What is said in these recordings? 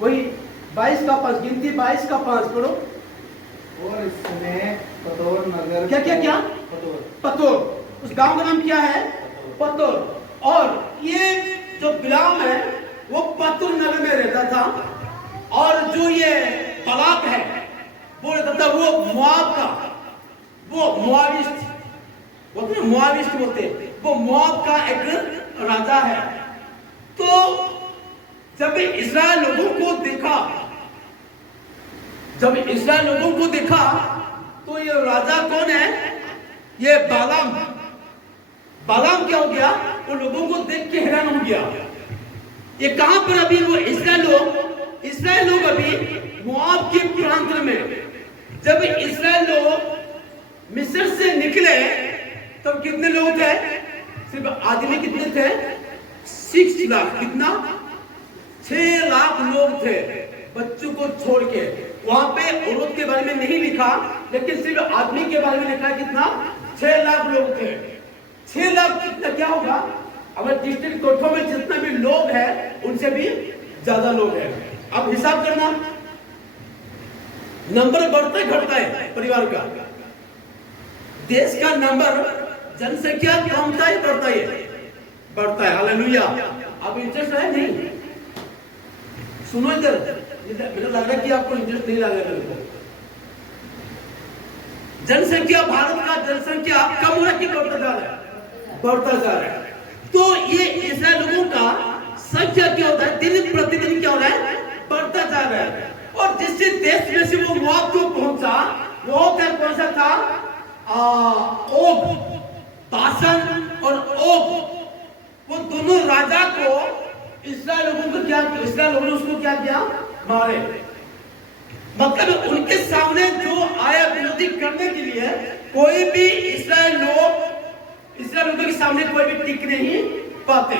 वही 22 का 5, गिनती 22 का 5 पढ़ो। और इसमें पतोर नगर क्या क्या क्या? पतोर। उस गांव का नाम क्या है? पतोर। और ये जो बिलाम है वो पतोर नगर में रहता था, और जो ये बलाक है वो रहता था वो मोआब का, वो मोआबिस्ट, वो मोआबिस्ट बोलते हैं, वो मोआब का एक राजा है। तो जब इस्राएल लोगों को देखा, जब इस्राएल लोगों को देखा तो ये राजा कौन है? ये बालाम। बालाम क्या हो गया? वो लोगों को देख के हैरान हो गया। ये कहां पर अभी वो इस्राएल लोग अभी मोआब के प्रांत में, जब इस्राएल लोग मिस्र से निकले तब कितने लोग थे? सिर्फ आदमी कितने थे? 6 लाख। कितना? 6 लाख लोग थे, बच्चों को छोड़ के। वहां पे औरत के बारे में नहीं लिखा, लेकिन सिर्फ आदमी के बारे में लिखा है। कितना? 6 लाख लोग थे। 6 लाख कितना क्या होगा? अगर डिस्ट्रिक्ट कोठों में जितना भी लोग हैं उनसे भी ज्यादा लोग हैं। अब हिसाब करना, नंबर बढ़ता घटता है परिवार का, देश का नंबर, जनसंख्या कमता है बढ़ता है? बढ़ता है। हालेलुया। अब इंटरेस्ट है नहीं? सुनो इधर, मुझे लग रहा है कि आपको इंटरेस्ट नहीं लगेगा। मेरे को जनसंख्या, भारत का जनसंख्या कम हो रहा है कि बढ़ता जा रहा है? बढ़ता जा रहा है। तो ये इस्राएल लोगों का संख्या क्या होता है? दिन प्रतिदिन क्या हो रहा है? बढ़ता जा रहा है। और जिस देश में से वो मोआब को पहुंचा, वो कौन सा था? ओग, बासन और ओग, वो दोनों राजा को इस्राएल लोगों को क्या, इस्राएल लोगों ने उसको क्या किया? मारे। मतलब उनके सामने जो आया विरोधी करने के लिए, कोई भी इस्राएल लोगों के सामने कोई भी टिक नहीं पाते।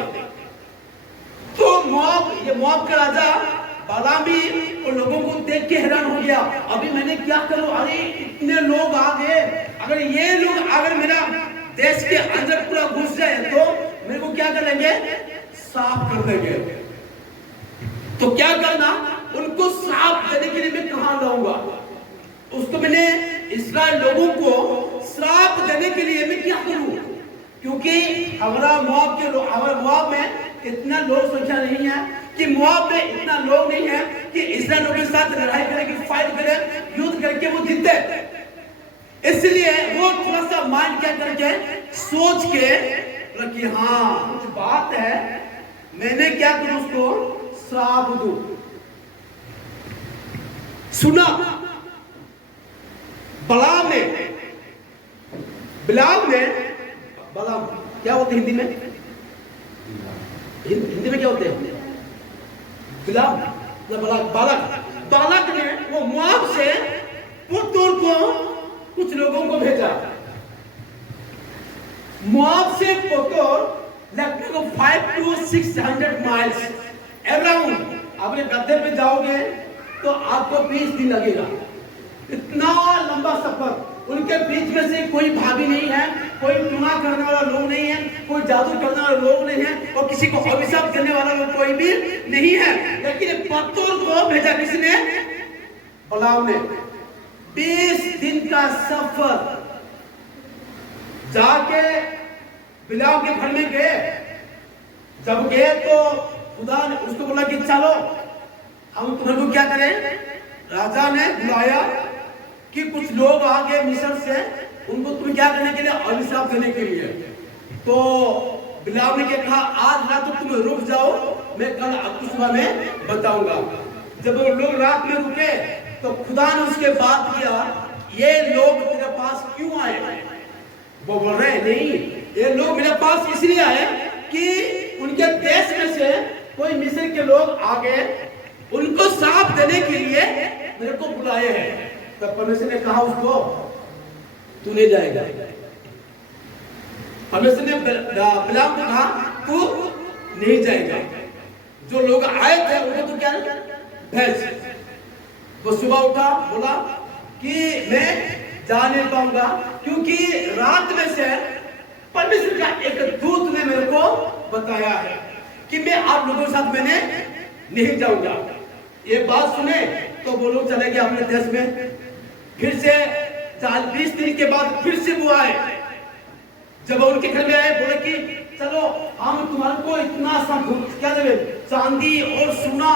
तो ये मोआब का राजा बालाम भी उन लोगों को देख के हैरान हो गया। अभी मैंने क्या करूं? अरे इतने लोग आ गए, अगर ये लोग अगर मेरा देश के अंदर पूरा घुस जाए तो मेरे को क्या करेंगे? साफ कर देंगे। तो क्या करना? उनको साफ देने के लिए मैं कहां लाऊंगा? उसको मैंने इस्राएल लोगों को श्राप देने के लिए मैं क्या करूं? क्योंकि हमारा मोआब में इतना लोग संख्या नहीं है, कि मोआब में इतना लोग नहीं है कि इस्राएल लोगों के साथ लड़ाई करें, फाइट करें, युद्ध करके वो जीते। इसलिए वो थोड़ा सा माइंड क्या करके सोच के रखिए, हाँ कुछ बात है, मैंने क्या करूं? उसको श्राप दूं। सुना बिलाम क्या होते हिंदी में? हिंदी में क्या होते हैं? बिलाम बालक ने वो मोआब से पुतोर को कुछ लोगों को भेजा। मोआब से पुतोर लगभग 500 to 600 माइल्स अराउंड। अपने गद्दे पे जाओगे तो आपको 20 दिन लगेगा। इतना लंबा सफर। उनके बीच में से कोई भाभी नहीं है, कोई टुना करने वाला लोग नहीं है, कोई जादू करने वाला लोग नहीं है, और किसी को अभिशाप देने वाला लोग कोई भी नहीं है। लेकिन पत्तोर को भेजा किसने? बिलाम ने। 20 दिन का सफर। जाके बिलाम के घर में गए। जब गए तो खुदा ने उसको बोला कि चलो हम तुम्हारे को क्या करें? राजा ने बुलाया कि कुछ लोग आ गए मिस्र से, उनको तुम क्या करने के लिए? अभिशाप देने के लिए। तो बिलाम ने कहा आज रात तो तुम रुक जाओ, मैं कल आपको सुबह में बताऊंगा। जब वो लोग रात में रुके तो खुदा ने उसके बात किया, ये लोग तेरे पास क्यों आए? वो बोल रहे हैं नहीं, ये लोग मेरे पास इसलिए आए कि उनके देश में से कोई मिस्र के लोग आ गए, उनको श्राप देने के लिए मेरे को बुलाए हैं। तब परमेश्वर ने कहा उसको, तू नहीं जाएगा। परमेश्वर ने बिलाम को कहा तू नहीं जाएगा। जो लोग आए थे उनको तो क्या भेज। वो सुबह उठा, बोला कि मैं जा नहीं पाऊंगा, क्योंकि रात में से परमेश्वर का एक दूत ने मेरे को बताया है कि मैं आप लोगों के साथ मैंने नहीं जाऊंगा। ये बात सुने तो वो लोग चले गए अपने देश में। फिर से 20 दिन के बाद फिर से वो आए। जब उनके घर में आए बोले कि चलो हम तुम्हारे को इतना सा क्या देंगे, चांदी और सोना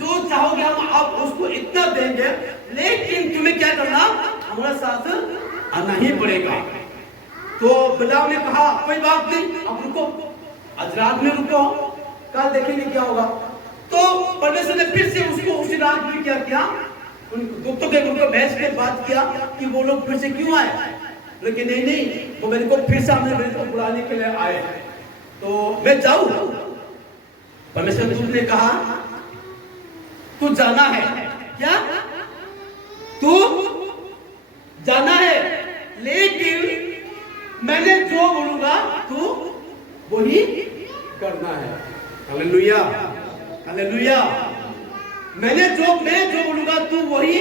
जो चाहोगे हम आप उसको इतना देंगे, लेकिन तुम्हें क्या करना, हमारे साथ आना ही पड़ेगा। तो बिलाम ने कहा कोई बात नहीं, अब रुको, आज रात में रुको, कल देखेंगे क्या होगा। तो परमेश्वर ने फिर से उसको उसी रात में क्या किया, उन दोस्तों के ग्रुप को बैठ के बात किया कि वो लोग फिर से क्यों आए। लेकिन नहीं, वो मेरे को फिर सामने मेरे को बुलाने के लिए आए, तो मैं जाऊं। परमेश्वर ने कहा तू जाना है। क्या तू जाना है, लेकिन मैंने जो बोलूंगा तू वही करना है। Hallelujah, hallelujah. मैं जो बोलूंगा तू वही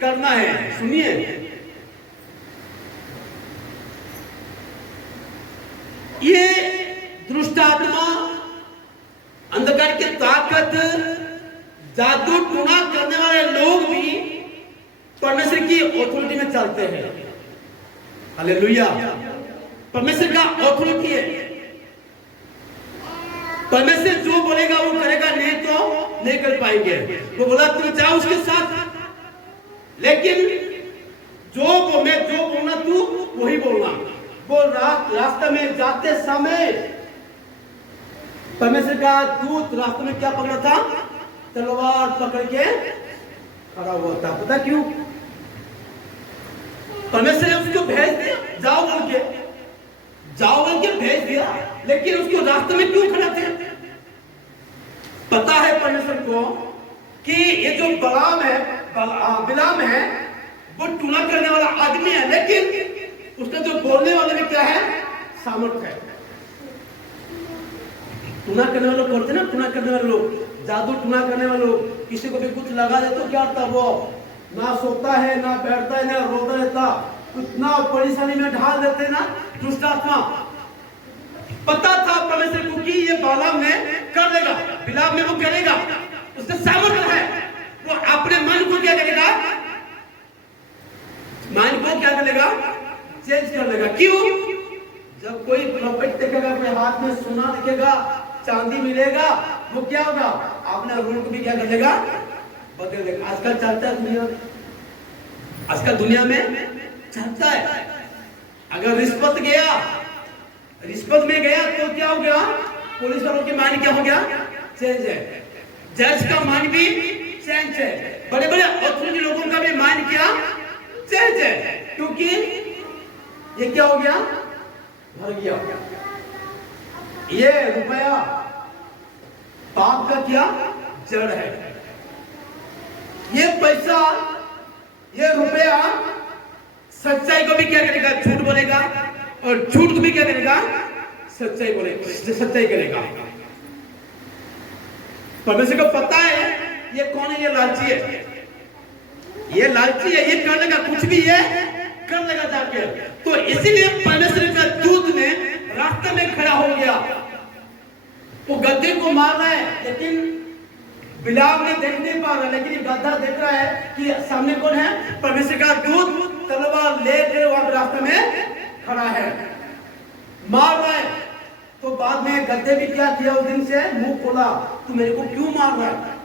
करना है। सुनिए, ये दुष्ट आत्मा, अंधकार की ताकत, जादू टोना करने वाले लोग भी परमेश्वर की ऑथोरिटी में चलते हैं। हालेलुया। परमेश्वर का ऑथोरिटी है। परमेश्वर जो बोलेगा वो करेगा, नहीं तो नहीं कर पाएंगे। वो बोला तुम जाओ उसके साथ, लेकिन मैं जो बोलना तू वही बोलना। वो रास्ते में जाते समय परमेश्वर का दूत रास्ते में क्या पकड़ा था, तलवार पकड़ के खड़ा हुआ था। पता क्यों? परमेश्वर ने उसको भेज दिया, जाओ बोल के भेज दिया, लेकिन उसको रास्ते में क्यों खड़ा थे? पता है परमेश्वर को कि ये जो बिलाम है वो टूना करने वाला आदमी है, लेकिन उसका जो बोलने वाले में क्या है, सामर्थ्य है। टूना करने वाले करते ना, टूना करने वाले लोग, जादू टूना करने वाले लोग, किसी को भी कुछ लगा दे तो क्या होता, वो ना सोता है, ना बैठता है, ना रोता रहता, इतना परेशानी में ढाल देते ना दुष्ट आत्मा। पता था परमेश्वर को कि ये बालाम में कर देगा, बिलाम में वो करेगा, उसका सामर्थ्य है। वो अपने मन को क्या करेगा, मन को क्या करेगा, चेंज कर देगा। क्यों? जब कोई प्रॉफिट दिखेगा, अपने हाथ में सोना दिखेगा, चांदी मिलेगा, वो क्या होगा, अपने रूल को भी क्या कर देगा, बदल देगा। आजकल चलता है दुनिया, आजकल दुनिया में चलता है। अगर रिश्वत में गया तो क्या हो गया, पुलिस वालों की माइंड क्या हो गया, चेंज है। जज का माइंड भी चेंज है। बड़े बड़े अथॉरिटी लोगों का भी माइंड क्या चेंज है, क्योंकि ये क्या हो गया, भर गया। ये रुपया पाप का क्या जड़ है। ये पैसा, ये रुपया सच्चाई को भी क्या करेगा, झूठ बोलेगा, और झूठ को भी क्या करेगा, सच्चाई बोलेगा, सच्चाई करेगा। परमेश्वर को पता है ये कौन है, ये लालची है, ये लालची है, ये कर लेगा कुछ भी, ये कर लेगा जाके। तो इसीलिए परमेश्वर का दूत ने रास्ते में खड़ा हो गया, वो गद्दे को मार रहा है, लेकिन बिलाम ने देख नहीं पा रहा, लेकिन ये गद्दा देख रहा है कि सामने कौन है, परमेश्वर का दूत तलवार लेकर वहां रास्ते में खड़ा है, मार रहा है। तो बाद में गद्दे भी क्या किया, उस दिन से मुंह खोला, तू मेरे को क्यों मार रहा है,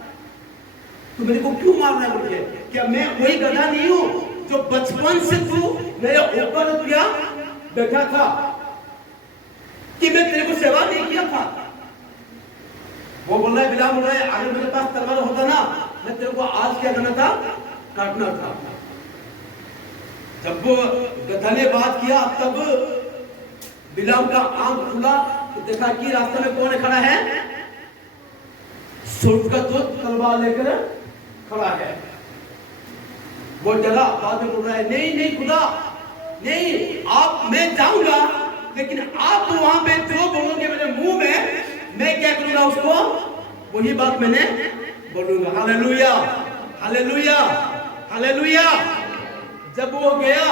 तू मेरे को क्यों मार रहा है मुझे? क्या मैं वही गधा नहीं हूं जो बचपन से तू मेरे ऊपर क्या बैठा था, कि मैं तेरे को सेवा नहीं किया था? वो बोल रहा है, बिलाम बोल रहा है, अगर मेरे पास तलवार होता ना, मैं तेरे को आज क्या करना था, काटना था। जब वो गधा ने बात किया, तब बिलाम का आंख खुला तो देखा कि रास्ते में कौन खड़ा है, स्वर्ग का दूत तलवार लेकर खड़ा है। वो डरा, बाद में बोल रहा है, नहीं खुदा नहीं, आप, मैं जाऊंगा, लेकिन आप वहां पे जो बोलोगे मेरे मुंह में, मैं क्या करूंगा, उसको वही बात मैंने बोलूंगा। Hallelujah, hallelujah, hallelujah. जब वो गया,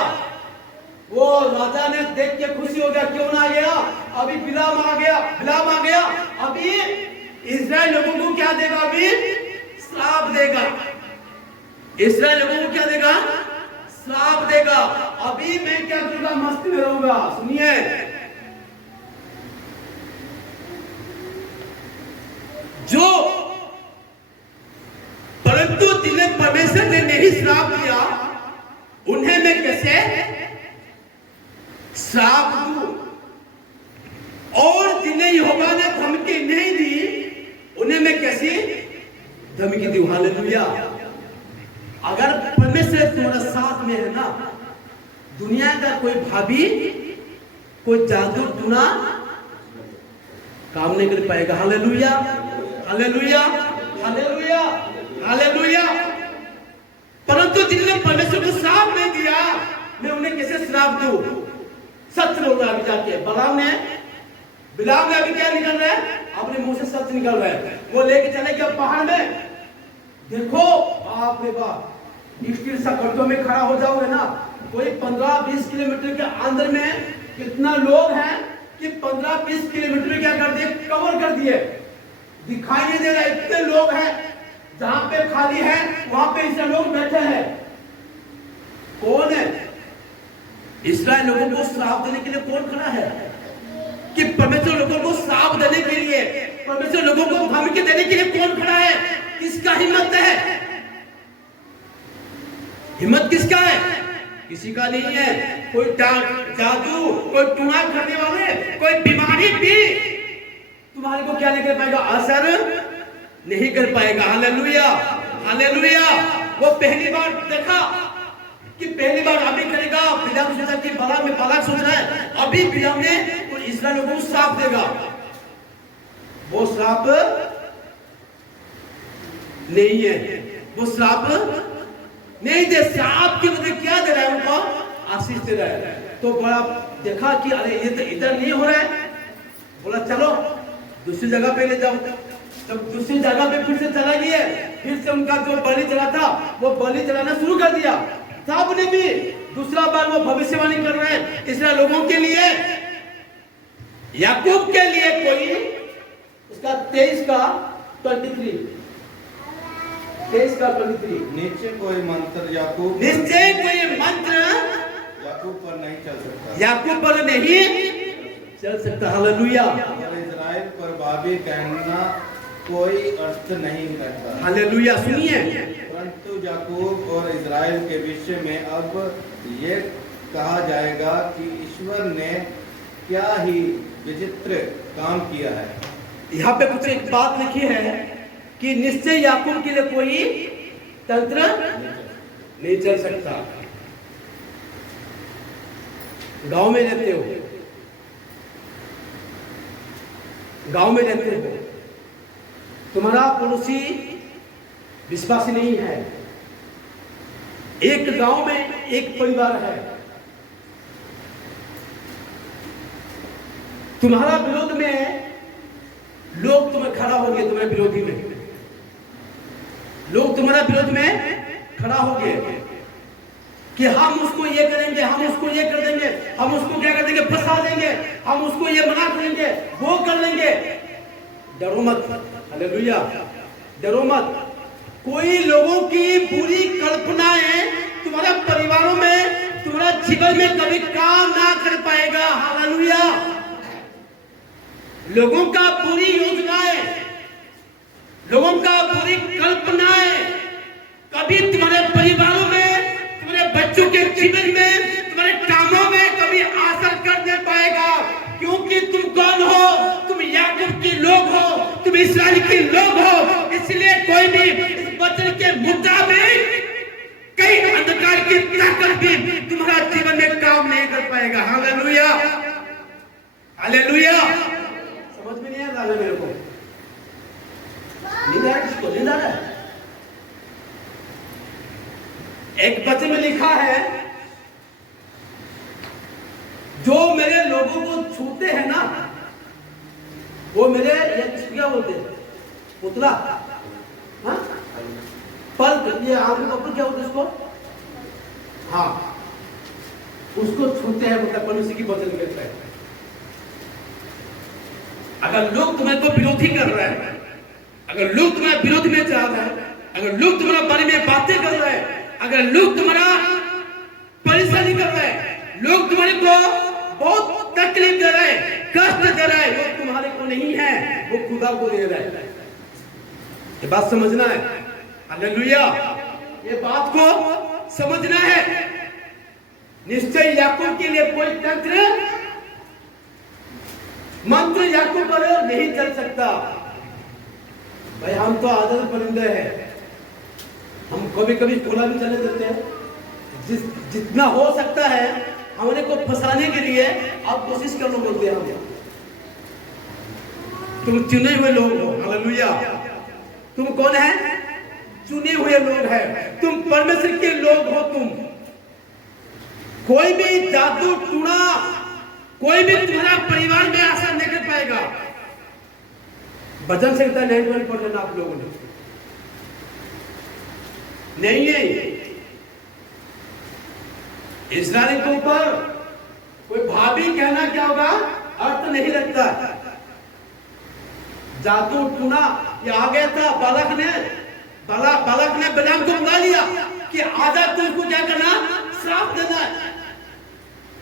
वो राजा ने देख के खुशी हो गया, क्यों ना गया, अभी बिलाम आ गया, अभी इजराइल लोगों को क्या देगा, अभी श्राप देगा। इस्राएल लोगों को क्या देगा? श्राप देगा। अभी मैं क्या करूंगा? मस्ती में रहूंगा। सुनिए, जो परंतु जिन्हें परमेश्वर ने नहीं श्राप दिया, उन्हें मैं कैसे श्राप दूं? और जिन्हें यहोवा ने धमकी नहीं दी, उन्हें मैं कैसी धमकी दूं? हालेलुया। अगर परमेश्वर तुम्हारा साथ में है ना, दुनिया का कोई भाभी, कोई जादू टूना काम नहीं कर पाएगा। Hallelujah, hallelujah, hallelujah, hallelujah. परंतु जिन्होंने परमेश्वर को श्राप नहीं दिया, मैं उन्हें कैसे श्राप दूं? सच बोल रहा है। अभी जाके बिलाम ने अभी क्या निकल रहा है? अपने मुंह से सच निकल रहा है। वो लेके चले गया पहाड़ में। देखो, बाप रे बाप, स्टील सा कटो में खड़ा हो जाओगे ना, कोई 15-20 किलोमीटर के अंदर में कितना लोग हैं कि 15-20 किलोमीटर क्या कर दिए? कवर कर दिए, दिखाई नहीं दे रहा। इतने लोग हैं, जहां पे खाली है वहां पे इतने लोग बैठे हैं। कौन है? इस्राएल लोगों को श्राप देने के लिए कौन खड़ा है? कि परमेश्वर लोगों को श्राप देने के लिए, परमेश्वर लोगों को धमकी देने के लिए कौन खड़ा है? किसका हिम्मत है? हिम्मत किसका है? किसी का नहीं है। कोई जादू, कोई टूना करने वाले, कोई बीमारी भी तुम्हारे को क्या नहीं कर पाएगा? असर नहीं कर पाएगा। Hallelujah, hallelujah. वो पहली बार देखा कि पहली बार अभी करेगा। बिलाम सोचा कि बालाक में बालाक सोच रहा है, अभी बिलाम ने तो इस्राएल लोगों को श्राप देगा। वो श्राप नहीं है, वो श्राप नहीं दे। श्राप के बदले क्या दे रहा है? उनको आशीष दे रहा है। तो बड़ा देखा कि अरे ये तो इधर नहीं हो रहा है, बोला चलो दूसरी जगह पे ले जाओ। जब दूसरी जगह पे फिर से चला गया, फिर से उनका जो बलि चला था वो बलि चलाना शुरू कर दिया। साहब ने भी दूसरा बार वो भविष्यवाणी कर रहे हैं इस्राएल लोगों के लिए, याकूब के लिए। कोई उसका 23 का 23 नीचे कोई मंत्र याकूब, निश्चय कोई मंत्र याकूब पर नहीं चल सकता, याकूब पर नहीं चल सकता। हालेलुया। और इज़राइल पर बाबी कहना कोई अर्थ नहीं करता। हालेलुया। सुनिए, परंतु याकूब और इज़राइल के विषय में अब ये कहा जाएगा कि ईश्वर ने क्या ही विचित्र काम किया है। यहाँ पे कुछ एक बात लिखी है कि निश्चय याकूब के लिए कोई तंत्र नहीं चल सकता। गांव में रहते हो, गांव में रहते हो, तुम्हारा पड़ोसी विश्वासी नहीं है। एक गांव में एक परिवार है, तुम्हारा विरोध में लोग तुम्हें खड़ा हो गए, तुम्हारे विरोधी में लोग तुम्हारा विरोध में खड़ा हो गए कि हम उसको ये करेंगे, हम उसको ये कर देंगे, हम उसको क्या कर देंगे? फंसा देंगे, हम उसको ये मना करेंगे, वो कर लेंगे। डरो मत। हालेलुया। डरो मत। कोई लोगों की बुरी कल्पनाएं तुम्हारे परिवारों में, तुम्हारा जीवन में कभी काम ना कर पाएगा। हालेलुया। लोगों का बुरी योजनाएं, लोगों का बुरी कल्पनाएं कभी तुम्हारे परिवारों में, तुम्हारे बच्चों के जीवन में, तुम्हारे कामों में कभी असर कर नहीं पाएगा। क्योंकि तुम कौन हो? तुम याकूब के लोग हो, तुम इस्राएल के लोग हो। इसलिए कोई भी इस वचन के मुताबिक कई अंधकार की ताकत भी तुम्हारा जीवन में काम नहीं कर पाएगा। Hallelujah, hallelujah. समझ में नहीं आ रहा मेरे को? नींद आ रहा है? किसको नींद आ रहा है? एक वचन में लिखा है, जो मेरे लोगों को छूते हैं ना, वो मेरे ये क्या बोलते हैं? पुतला, हाँ, पल, ये आंखों का ऊपर क्या होता है इसको? हाँ, उसको छूते हैं, मतलब मनुष्य की वचन कहता है। अगर लोग तुम्हें को विरोधी कर रहे हैं, अगर लोग तुम्हारे विरोध में चाह रहे हैं, अगर लोग तुम्हारा बारे में बातें कर रहे हैं, अगर लोग तुम्हारा परेशानी कर रहे हैं, लोग तुम्हारे को बहुत तकलीफ दे रहे हैं, कष्ट दे रहे हैं, वो तुम्हारे को नहीं है, वो खुदा को दे रहे हैं। ये बात समझना है। हालेलुया, ये बात को समझना है। निश्चय याकूब के लिए कोई तंत्र मंत्र याकूब पर नहीं चल सकता। भाई हम तो आदत परिंदे हैं, हम कभी कभी खुला भी चले देते हैं। जितना हो सकता है हमारे को फंसाने के लिए आप कोशिश कर लो, बोलते हैं हम। तुम चुने हुए लोग हो। हालेलुया, तुम कौन है? चुने हुए लोग हैं, तुम परमेश्वर के लोग हो। तुम कोई भी जादू टूना, कोई भी तुम्हारा परिवार में असर नहीं कर पाएगा। भजन संहिता 91 पढ़ लेना आप लोगों ने। नहीं, इस्राएल के ऊपर कोई भाभी कहना क्या होगा अर्थ नहीं रखता। जादू टूना ये आ गया था, बालक ने बिलाम को बुला लिया कि आजा तुमको क्या करना, श्राप देना है।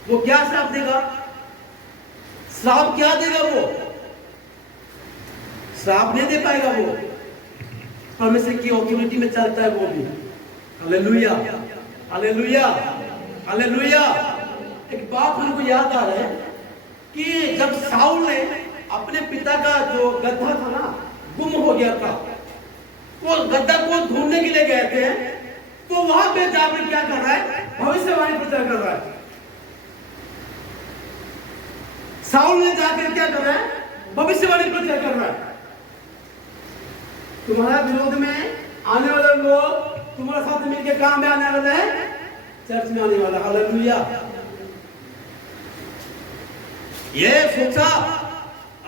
वो क्या श्राप देगा? श्राप क्या देगा? वो श्राप नहीं दे पाएगा। वो परमेश्वर की ऑथोरिटी में चलता है वो भी। Hallelujah, hallelujah, hallelujah. एक बात मेरे को याद आ रहा है कि जब साउल ने अपने पिता का जो गद्दा था ना, गुम हो गया था, वो गद्दा को ढूंढने के लिए गए थे, तो वहां पे जाकर क्या कर रहा है? भविष्यवाणी प्रचार कर रहा है। साउल ने जाकर क्या कर रहा है? भविष्यवाणी प्रचार कर रहा है। तुम्हारा विरोध में आने वाले लोग तुम्हारे साथ मिलकर काम में आने वाला है, चर्च में आने वाला। हालेलुया। ये सोचा,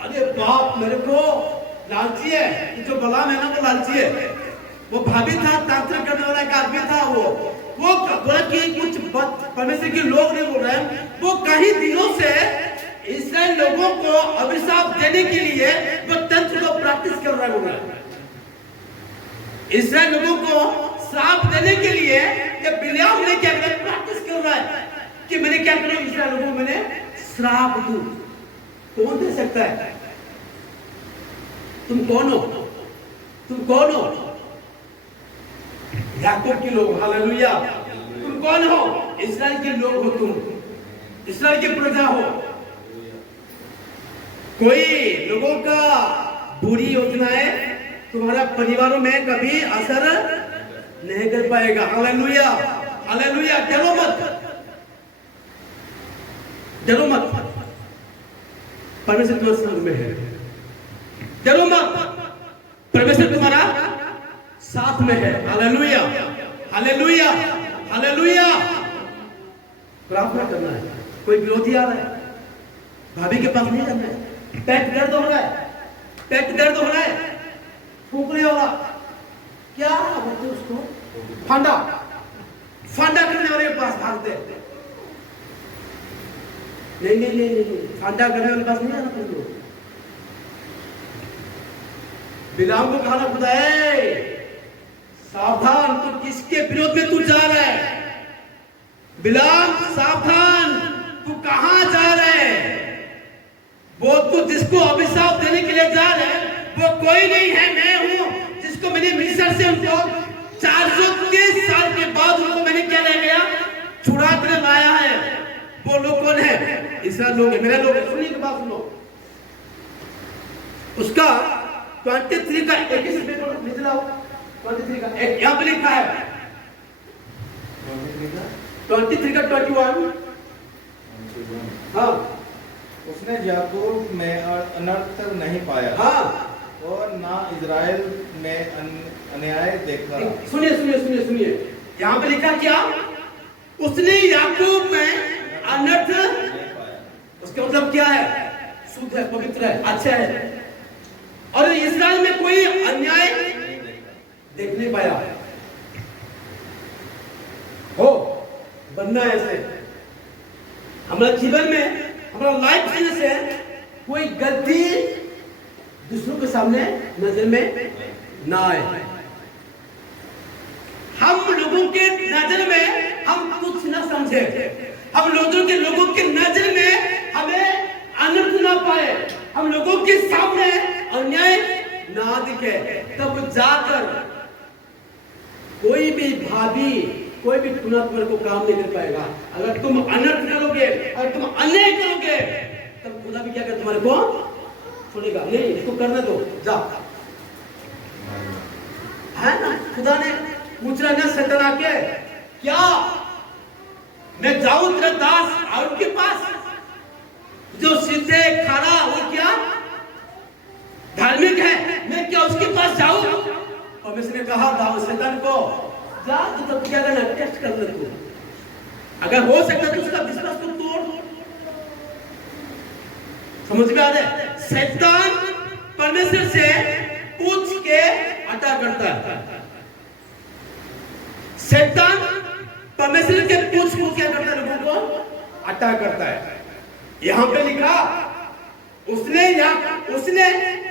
अरे बाप मेरे को लालची है, कि जो बलाम है ना वो लालची है। वो भाभी था, तांत्रिक करने वाला एक आदमी था। वो बोला कि कुछ परमेश्वर के लोग नहीं बोल रहे हैं, वो कई दिनों से इस्राएल लोगों को अभिशाप देने के लिए वो तंत्र को प्रैक्टिस कर रहा है। बोल रहा है इस्राएल लोगों को श्राप देने के लिए ये बिलाम ने क्या किया? प्रैक्टिस कर रहा है कि मैंने क्या करूं, इस्राएल लोगों को मैंने श्राप दूं। कौन दे सकता है? तुम कौन हो? तुम कौन हो? याकूब के लोग। हालेलुया। तुम कौन हो? इस्राएल के लोग हो। तुम इस्राएल की प्रजा हो। कोई लोगों का बुरी योजनाएं तुम्हारा परिवारों में कभी असर नहीं कर पाएगा। Hallelujah, hallelujah. डरो मत, डरो मत, परमेश्वर तुम्हारे संग में है। डरो मत, परमेश्वर तुम्हारा साथ में है। Hallelujah, hallelujah, hallelujah. प्रार्थना करना है। कोई विरोधी आ रहा है, भाभी के पास नहीं जाना है। पेट दर्द हो रहा है, पेट दर्द हो रहा है, फूकने वाला क्या बोलते उसको, फांडा करने वाले के पास भागते। नहीं, फांडा करने वाले के पास नहीं आना तुमको। बिलाम को कहना खुदा है, सावधान, तू किसके विरोध में तू जा रहा है? बिलाम सावधान, तू कहां जा रहा है? वो तू जिसको अभिशाप देने के लिए जा रहा है वो कोई नहीं है, मैं हूं, जिसको मैंने मिस्र से उनको 430 साल के बाद उनको मैंने क्या ले गया, छुड़ा कर लाया है। वो लोग कौन है? इस्राएल लोग है, मेरे लोग है। सुनिए बात सुनो, उसका 23 का 21 पेपर निकला हो। 23 का एक यहाँ पे लिखा है, 23 का 21। हाँ, उसने याकूब में अनर्थ नहीं पाया। हाँ, और ना इज़राइल में अन्याय देखा। सुनिए, यहाँ पे लिखा क्या? उसने याकूब में अनर्थ नहीं पाया। उसका मतलब क्या है? शुद्ध है, पवित्र है, अच्छा है। और इस्राएल में कोई अन्याय देख नहीं पाया। हो बनना ऐसे हमारा जीवन में, हमारा लाइफ जीने से कोई गलती दूसरों के सामने नजर में ना आए। लोगों के नजर में हम कुछ न समझे, हम लोगों के नजर में हमें अनर्थ ना पाए, हम लोगों के सामने अन्याय ना दिखे, तब जाकर कोई भी भाभी, कोई भी पुनः तुम्हारे को काम नहीं कर पाएगा। अगर तुम अनर्थ करोगे, अगर तुम अन्याय करोगे, तब खुदा भी क्या कर तुम्हारे को छोड़ेगा नहीं, इसको करने दो, जा। है ना, खुदा ने पूछ रहा है शैतान आके, क्या मैं जाऊं तेरे दास हारून के पास जो सीधे खड़ा, वो क्या धार्मिक है, मैं क्या उसके पास जाऊं? और उसने कहा दाऊद शैतान को, जा तो क्या करना, टेस्ट कर ले तू, अगर हो सकता तो उसका विश्वास को तोड़। समझ में आ रहा है? शैतान परमेश्वर से पूछ के अटैक करता है। शैतान परमेश्वर के पूछ को क्या करता है, लोगों को अटैक करता है। यहां पे लिखा, उसने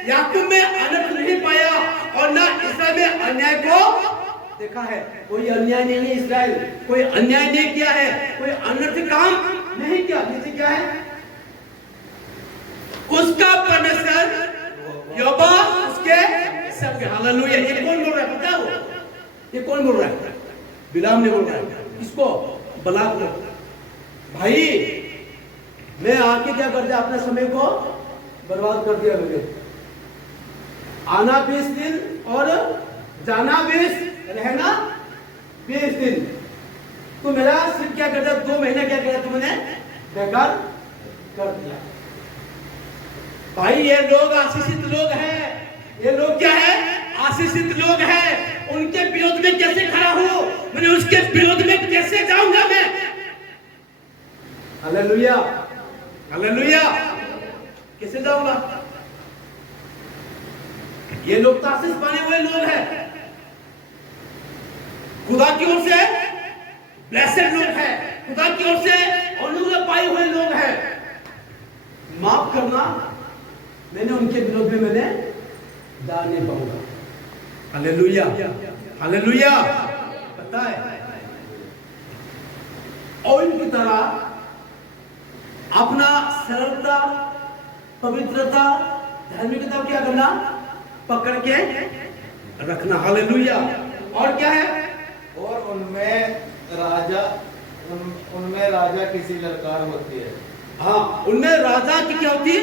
याकूब में अनर्थ नहीं पाया और ना इस्राएल में अन्याय को देखा है। कोई अन्याय नहीं है, इस्राएल कोई अन्याय नहीं किया है, कोई अनर्थ काम नहीं किया। नीचे क्या है, उसका परमेश्वर यहोवा उसके सब। हालेलुया। ये कौन बोल रहा है पता है? ये कौन बोल रहा है? बिलाम ने बोल रहा है। किसको? बलाक को। भाई मैं आके क्या कर दिया, अपने समय को बर्बाद कर दिया मैंने। आना 20 दिन और जाना 20, रहना 20 दिन। तो मेरा सिर्फ क्या कर दिया, 2 महीने क्या किया तुमने, बेकार कर दिया। भाई ये लोग आशीषित लोग हैं, ये लोग क्या है, आशीषित लोग हैं। उनके विरोध में कैसे खड़ा हूं, मैंने उसके विरोध में कैसे जाऊंगा मैं? Hallelujah, hallelujah. कैसे जाऊंगा? ये लोग तो आशीष पाने हुए लोग हैं, खुदा की ओर से ब्लेसेड लोग हैं, खुदा की ओर से अनुग्रह पाए हुए लोग हैं। माफ करना, मैंने उनके विरोध में मैंने जा नहीं पाऊंगा। Hallelujah, hallelujah. पता है, और इनकी तरह अपना सरलता, पवित्रता, धार्मिकता क्या करना, पकड़ के रखना। हालेलुया। और क्या है, और उनमें राजा किसी ललकार होती है। हाँ, उनमें राजा की क्या होती है?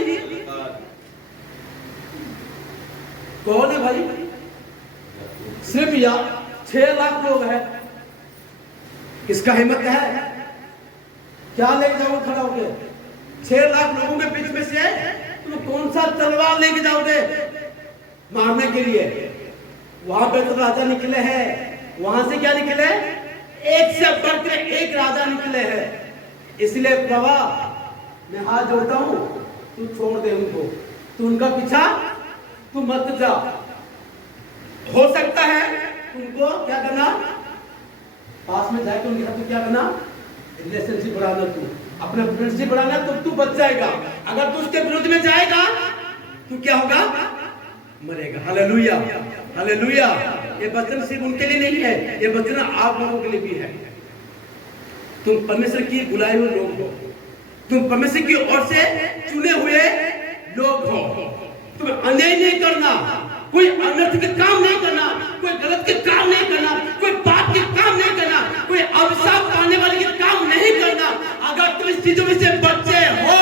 कौन है भाई? सिर्फ 6 लाख लोग हैं। किसका हिम्मत है? क्या लेके जाओगे खड़ा होके? 6 लाख लोगों के बीच में से तुम कौन सा तलवार लेके जाओगे मारने के लिए? वहां पे तो राजा निकले हैं, वहां से क्या निकले, एक से बढ़कर एक राजा निकले हैं। इसलिए प्रभा मैं हाथ जोड़ता हूं, तू छोड़ दे उनको, तू उनका पीछा तू मत जा। हो सकता है तुमको क्या करना, पास में जाके उनके साथ क्या करना, रिलेशनशिप बढ़ाना, तू अपना फ्रेंडशिप बढ़ाना, तो तू बच जाएगा। अगर तू उसके विरुद्ध में जाएगा तो क्या होगा, मरेगा। Hallelujah, hallelujah. ये वचन सिर्फ उनके लिए नहीं है, ये वचन आप लोगों के लिए भी है। तुम परमेश्वर की बुलाए हुए लोग हो, तुम परमेश्वर की ओर से चुने हुए लोग हो। तुम अन्याय नहीं करना, कोई अनर्थ के काम नहीं करना, कोई गलत के काम नहीं करना, कोई पाप के काम नहीं करना, कोई अभिशाप पाने वाले के काम नहीं करना। अगर तुम इस चीजों में से बचे हो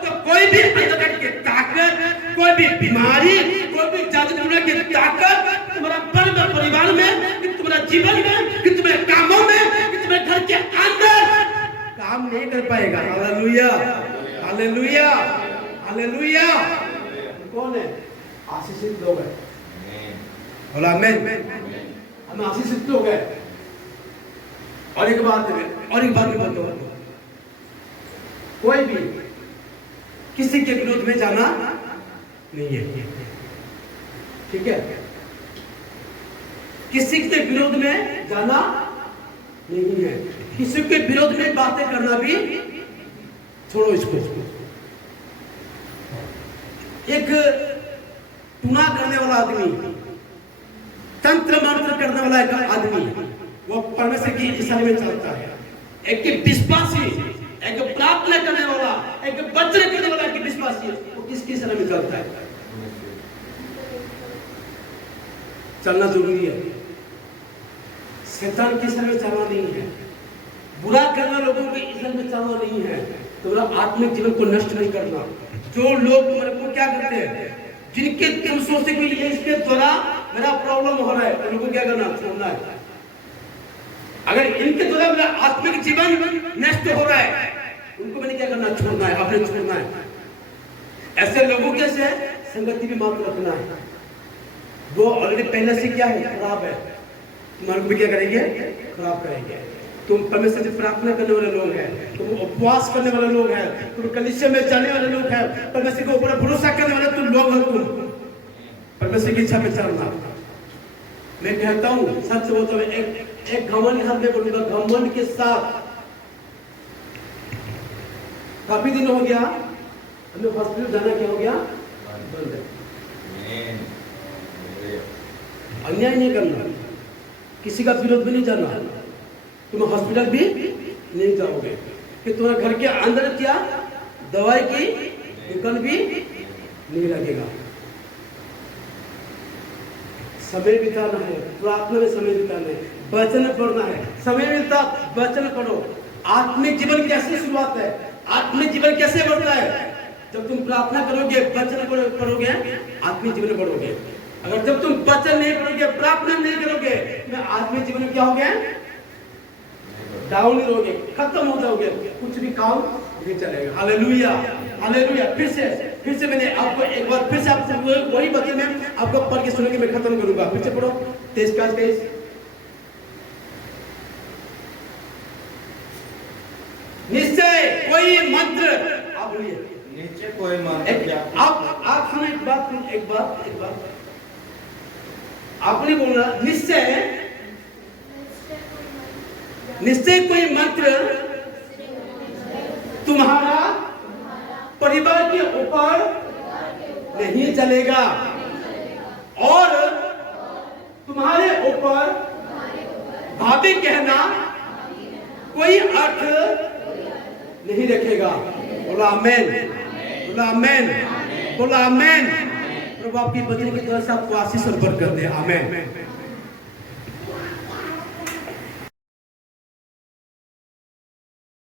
तो कोई भी अंधकार की ताकत, कोई भी बीमारी, कोई भी जादू टोना की ताकत तुम्हारा परिवार में, कि तुम्हारा जीवन में, कि तुम्हारे कामों में, कि तुम्हारे घर के अंदर काम नहीं कर पाएगा। Hallelujah, hallelujah, hallelujah. कौन है? आशीषित लोग हैं। आमीन। हम आशीषित लोग हैं। और एक बात भी बताओ, कोई भी किसी के विरोध में जाना नहीं है, ठीक है? किसी के विरोध में जाना नहीं है, किसी के विरोध में बातें करना भी छोड़ो। इसको एक टूना करने वाला आदमी, तंत्र मंत्र करने वाला एक आदमी, वो परमेश्वर की दिशा में चलता है। एक विश्वासी, एक प्रार्थना करने वाला, एक वचन करने वाला, एक विश्वासी, वो किसकी दिशा में चलता है? चलना जरूरी है। शैतान की दिशा में चलना नहीं है, बुरा करना लोगों की दिशा में चलना नहीं है, तुम्हारा आत्मिक जीवन को नष्ट नहीं करना। जो लोग तुम्हारे को क्या करते हैं, जिनके तुम सोचते कि ये इसके द्वारा मेरा प्रॉब्लम हो रहा है, तो उनको क्या करना, छोड़ना है। अगर इनके द्वारा मेरा आत्मिक जीवन नष्ट हो रहा है, उनको मैंने क्या करना, छोड़ना है, अपने छोड़ना है। ऐसे लोगों के से संगति भी मात्र रखना है। वो ऑलरेडी पहले से क्या है, खराब है, तुम्हारे को भी क्या करेंगे, खराब करेंगे। तुम परमेश्वर से प्रार्थना करने वाले लोग हैं, तुम उपवास करने वाले लोग हैं, तुम कलीसिया में जाने वाले लोग हैं, परमेश्वर के ऊपर भरोसा करने वाले तुम लोग हो। तुम परमेश्वर की इच्छा पे चलना। मैं कहता हूँ सच बोलता हूँ, एक घमंड के साथ में बोलूंगा, घमंड के साथ। काफी दिन हो गया हमें हॉस्पिटल जाना, क्या हो गया, बंद है। अन्याय नहीं करना, किसी का विरोध भी नहीं जाना, तुम हॉस्पिटल भी नहीं जाओगे कि तुम्हारे घर के अंदर क्या दवाई की दुकान भी नहीं लगेगा। समय बिताना है, प्रार्थना में समय बिताना है, वचन पढ़ना है, समय मिलता वचन पढ़ो। आत्मिक जीवन कैसे शुरुआत है, आत्मिक जीवन कैसे बढ़ता है? जब तुम प्रार्थना करोगे, वचन पढ़ोगे, आत्मिक जीवन बढ़ोगे। अगर जब तुम वचन नहीं पढ़ोगे, प्रार्थना नहीं करोगे, तो आत्मिक जीवन क्या हो गया, डाउन रहोगे, खत्म हो जाओगे, कुछ भी काम नहीं चलेगा। Hallelujah, hallelujah. फिर से मैंने आपको एक बार फिर से आपसे वही वचन में आपको पढ़ के सुनेंगे, मैं खत्म करूंगा। फिर से पढ़ो 23 निश्चय कोई मंत्र, आप बोलिए, निश्चय कोई मंत्र। आप सुनो, एक बात आपने बोला, निश्चय कोई मंत्र तुम्हारा परिवार के ऊपर नहीं चलेगा और तुम्हारे ऊपर भाभी कहना कोई अर्थ नहीं रखेगा। बोला आमेन, बोला आमेन, बोला आमेन। प्रभु आपकी वचन की तरफ से आपको आशीष और बरकत दे। आमेन।